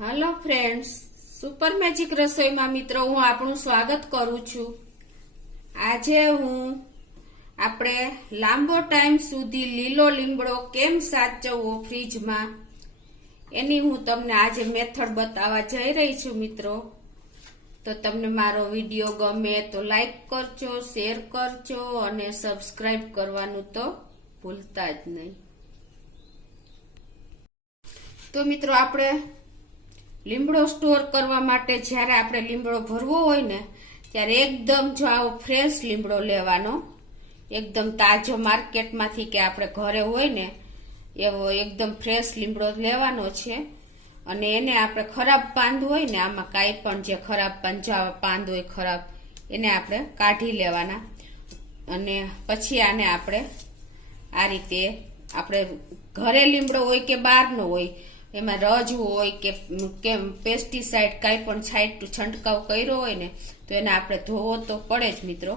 Hello friends, super magic રસોઈમાં મિત્રો હું આપણું સ્વાગત કરું છું। આજે આપણે લાંબો ટાઈમ સુધી લીલો લીમડો કેમ સાચવવો ફ્રીજમાં એની હું તમને આજે મેથડ બતાવવા જઈ રહી છું મિત્રો। તો તમને મારો વિડીયો ગમે તો લાઈક કરજો, શેર કરજો અને સબસ્ક્રાઇબ કરવાનું તો ભૂલતા જ નહીં। તો મિત્રો આપણે લીમડો સ્ટોર કરવા માટે જ્યારે આપણે લીમડો ભરવો હોય ને ત્યારે એકદમ જો આવો ફ્રેશ લીમડો લેવાનો, એકદમ તાજો માર્કેટમાંથી કે આપણે ઘરે હોય ને એવો એકદમ ફ્રેશ લીમડો લેવાનો છે। અને એને આપણે ખરાબ પાંદ હોય ને આમાં કાંઈ પણ જે ખરાબ પાંદ હોય ખરાબ એને આપણે કાઢી લેવાના। અને પછી આને આપણે આ રીતે આપણે ઘરે લીમડો હોય કે બહારનો હોય એમાં રજ હોય કે પેસ્ટિસાઇડ કાંઈ પણ છંટકાવ કર્યો હોય ને તો એને આપણે ધોવો તો પડે જ મિત્રો।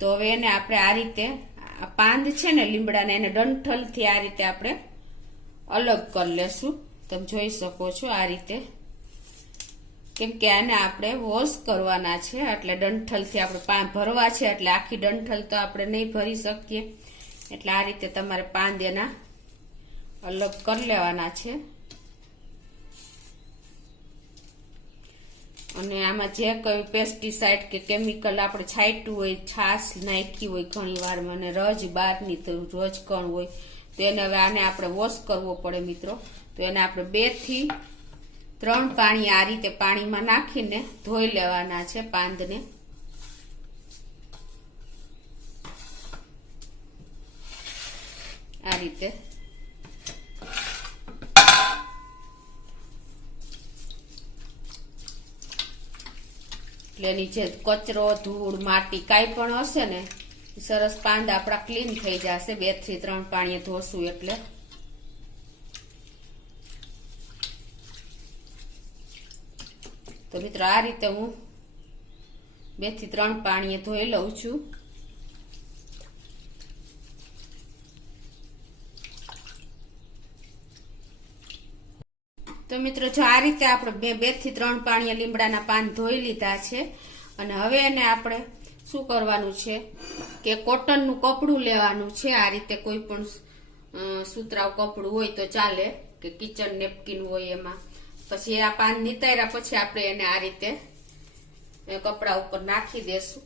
તો હવે એને આપણે આ રીતે પાંદ છે ને લીમડાને એને ડંઠલથી આ રીતે આપણે અલગ કરી લેશું। તમે જોઈ શકો છો આ રીતે, કેમ કે આને આપણે વોશ કરવાના છે એટલે ડંઠલથી આપણે ભરવા છે એટલે આખી ડંઠલ તો આપણે નહીં ભરી શકીએ, એટલે આ રીતે તમારે પાંદ એના અલગ કરી લેવાના છે। અને આમાં જે કઈ પેસ્ટિસાઇડ કે કેમિકલ આપણે છાંટ્યું હોય, છાશ નાખી હોય ઘણી વાર મને રજ બહારની તો રજ કણ હોય તો એને હવે આને આપણે વોશ કરવો પડે મિત્રો। તો એને આપણે 2 થી 3 પાણી આ રીતે પાણીમાં નાખીને ધોઈ લેવાના છે પાંદને। આ રીતે એટલે એની જે કચરો ધૂળ માટી કાંઈ પણ હશે ને સરસ પાંદ આપણા ક્લીન થઈ જશે 2 થી 3 પાણીએ ધોશું એટલે। તો મિત્રો આ રીતે હું 2 થી 3 પાણીએ ધોઈ લઉં છું। તો મિત્રો જો આ રીતે આપણે 2 થી 3 પાણીએ લીમડાના પાન ધોઈ લીધા છે। અને હવે એને આપણે શું કરવાનું છે કે કોટનનું કપડું લેવાનું છે, આ રીતે કોઈ પણ સુતરાવ કપડું હોય તો ચાલે કે કિચન નેપકિન હોય એમાં। પછી આ પાન નિતાર્યા પછી આપણે એને આ રીતે કપડા ઉપર નાખી દેશું।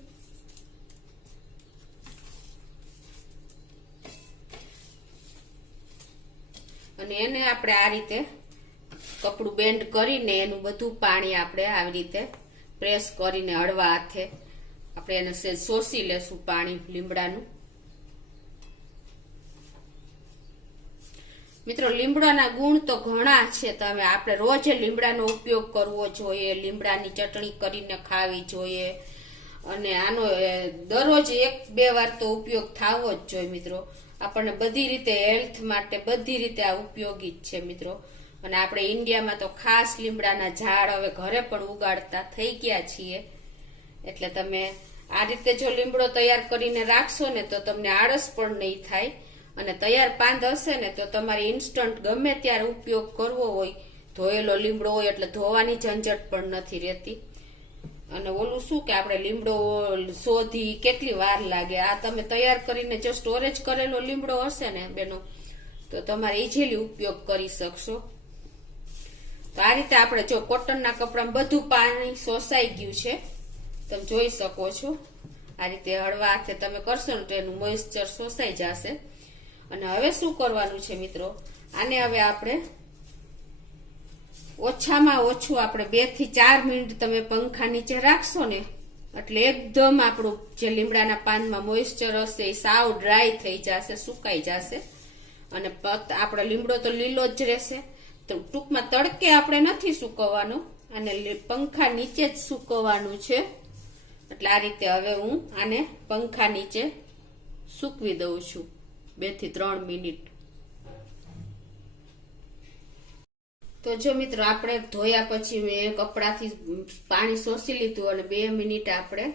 અને એને આપણે આ રીતે કપડું બેન્ડ કરીને એનું બધું પાણી આપણે આવી રીતે પ્રેસ કરીને હળવા હાથે આપણે એને શોષી લેશું પાણી લીમડાનું। મિત્રો લીમડાના ગુણ તો ઘણા છે, તમે આપણે રોજ લીમડાનો ઉપયોગ કરવો જોઈએ, લીમડાની ચટણી કરીને ખાવી જોઈએ અને આનો દરરોજ 1-2 વાર તો ઉપયોગ થવો જ જોઈએ મિત્રો। આપણને બધી રીતે હેલ્થ માટે બધી રીતે આ ઉપયોગી જ છે મિત્રો। અને આપણે ઇન્ડિયામાં તો ખાસ લીમડાના ઝાડ હવે ઘરે પણ ઉગાડતા થઈ ગયા છીએ, એટલે તમે આ રીતે જો લીમડો તૈયાર કરીને રાખશો ને તો તમને આળસ પણ નહીં થાય। અને તૈયાર પાંદ હશે ને તો તમારે ઇન્સ્ટન્ટ ગમે ત્યારે ઉપયોગ કરવો હોય, ધોયેલો લીમડો હોય એટલે ધોવાની ઝંઝટ પણ નથી રહેતી। અને ઓલું શું કે આપણે લીમડો શોધી કેટલી વાર લાગે, આ તમે તૈયાર કરીને જો સ્ટોરેજ કરેલો લીમડો હશે ને બેનો તો તમારે ઇઝીલી ઉપયોગ કરી શકશો। તો આ રીતે આપણે જો કોટનના કપડામાં બધું પાણી શોષાઈ ગયું છે, તમે જોઈ શકો છો। આ રીતે હળવા હાથે તમે કરશો ને તો એનું મોઇસ્ચર શોષાઈ જશે। અને હવે શું કરવાનું છે મિત્રો, આને હવે આપણે ઓછામાં ઓછું આપણે 2 થી 4 મિનિટ તમે પંખા નીચે રાખશો ને એટલે એકદમ આપણું જે લીમડાના પાનમાં મોઇસ્ચર હશે એ સાવ ડ્રાય થઈ જશે, સુકાઈ જશે। અને આપણો લીમડો તો લીલો જ રહેશે। તો ટૂંકમાં તડકે આપણે નથી સૂકવવાનું, અને પંખા નીચે જ સૂકવવાનું છે। એટલે આ રીતે હવે હું આને પંખા નીચે સૂકવી દઉં છું 2 થી 3 મિનિટ। તો જો મિત્રો આપણે ધોયા પછી મેં કપડાથી પાણી શોષી લીધું અને 2 મિનિટ આપણે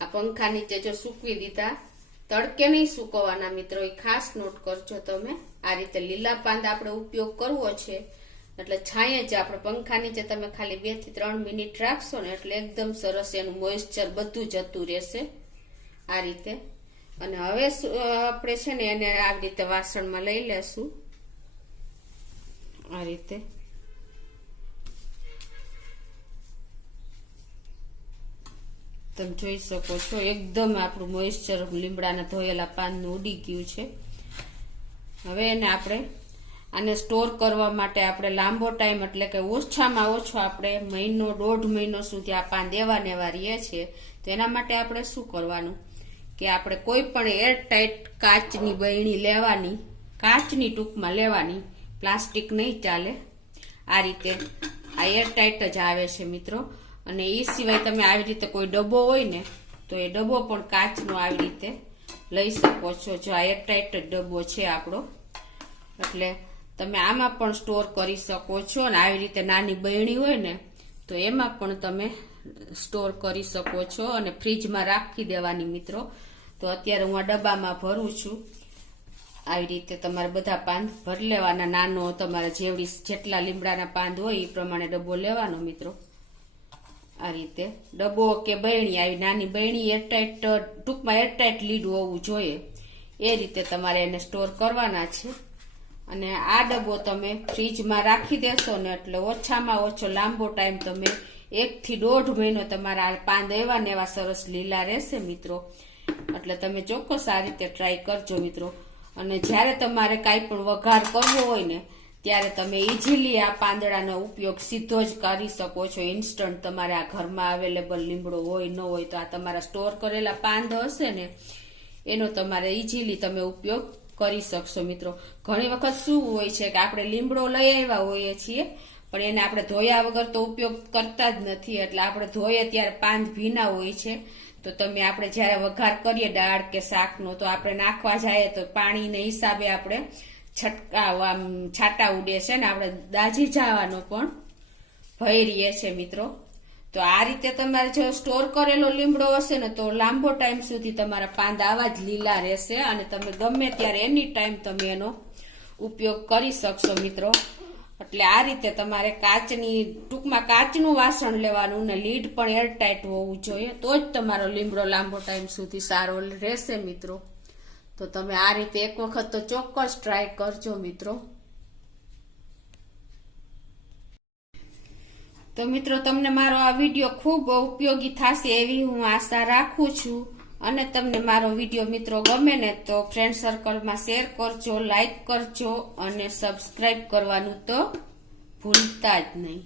આ પંખા નીચે જો સૂકવી દીધા। તડકે નહીં સૂકવવાના મિત્રો, એ ખાસ નોટ કરજો તમે। આ રીતે લીલા પાંદ આપણે ઉપયોગ કરવો છે એટલે છાંયે જ આપણે પંખા નીચે તમે ખાલી 2 થી 3 મિનિટ રાખશો ને એટલે એકદમ સરસ એનું મોઇસ્ચર બધું જતું રહેશે આ રીતે. અને હવે આપણે છે ને એને આવી રીતે વાસણમાં લઈ લેશું આ રીતે. તમે જોઈ શકો છો એકદમ આપણું મોઇસ્ચર લીમડાના ધોયેલા પાનનું ઉડી ગયું છે. હવે એને આપણે આને સ્ટોર કરવા માટે આપણે લાંબો ટાઈમ એટલે કે ઓછામાં ઓછો આપણે 1.5 મહિનો સુધી આ પાન દેવા નેવા રહીએ છીએ. તો એના માટે આપણે શું કરવાનું કે આપણે કોઈ પણ એરટાઈટ કાચની બરણી લેવાની, કાચની ટૂંકમાં લેવાની, પ્લાસ્ટિક નહીં ચાલે. આ રીતે આ એરટાઈટ જ આવે છે મિત્રો. અને એ સિવાય તમે આવી રીતે કોઈ ડબ્બો હોય ને તો એ ડબ્બો પણ કાચનો આવી રીતે લઈ શકો છો. જો આ એરટાઈટ જ ડબ્બો છે આપણો એટલે તમે આમાં પણ સ્ટોર કરી શકો છો. અને આવી રીતે નાની બરણી હોય ને તો એમાં પણ તમે સ્ટોર કરી શકો છો અને ફ્રીજમાં રાખી દેવાની મિત્રો. તો અત્યારે હું આ ડબ્બામાં ભરું છું. આવી રીતે તમારે બધા પાન ભરી લેવાના. નાનો તમારે જેટલા લીમડાના પાન હોય એ પ્રમાણે ડબ્બો લેવાનો મિત્રો. આ રીતે ડબ્બો કે બરણી, આવી નાની બરણી એરટાઈટ, ટૂંકમાં એરટાઈટ લીડ હોવું જોઈએ એ રીતે તમારે એને સ્ટોર કરવાના છે. અને આ ડબ્બો તમે ફ્રીજમાં રાખી દેશો ને એટલે ઓછામાં ઓછો લાંબો ટાઈમ તમે 1 થી 1.5 મહિનો તમારા પાન એવા ને એવા સરસ લીલા રહેશે મિત્રો. એટલે તમે ચોક્કસ આ રીતે ટ્રાય કરજો મિત્રો. અને જ્યારે તમારે કાંઈ પણ વઘાર કરવો હોય ને ત્યારે તમે ઇઝીલી આ પાંદડાનો ઉપયોગ સીધો જ કરી શકો છો. ઇન્સ્ટન્ટ તમારે આ ઘરમાં અવેલેબલ લીમડો હોય ન હોય તો આ તમારા સ્ટોર કરેલા પાંદ હશે ને એનો તમારે ઇઝીલી તમે ઉપયોગ કરી શકશો મિત્રો. ઘણી વખત શું હોય છે કે આપણે લીમડો લઈ આવ્યા હોઈએ છીએ પણ એને આપણે ધોયા વગર તો ઉપયોગ કરતા જ નથી. એટલે આપણે ધોઈએ ત્યારે પાંદ ભીના હોય છે તો તમે આપણે જ્યારે વઘાર કરીએ દાળ કે શાકનો તો આપણે નાખવા જાય તો પાણીને હિસાબે આપણે છાંટા ઉડે છે ને આપણે દાજી જવાનો પણ ભય રહીએ છે મિત્રો. તો આ રીતે તમારે જો સ્ટોર કરેલો લીમડો હશે ને તો લાંબો ટાઈમ સુધી તમારા પાંદ આવા જ લીલા રહેશે અને તમે ગમે ત્યારે એની ટાઈમ તમે એનો ઉપયોગ કરી શકશો મિત્રો. એટલે આ રીતે તમારે કાચની, ટૂંકમાં કાચનું વાસણ લેવાનું ને લીડ પણ એરટાઈટ હોવું જોઈએ તો જ તમારો લીમડો લાંબો ટાઈમ સુધી સારો રહેશે મિત્રો. તો તમે આ રીતે એક વખત તો ચોક્કસ ટ્રાય કરજો મિત્રો. તો મિત્રો તમને મારો આ વિડીયો ખૂબ ઉપયોગી થશે એવી હું આશા રાખું છું. અને તમને મારો વિડીયો મિત્રો ગમે ને તો ફ્રેન્ડ સર્કલમાં શેર કરજો, લાઈક કરજો અને સબસ્ક્રાઈબ કરવાનું તો ભૂલતા જ નહીં.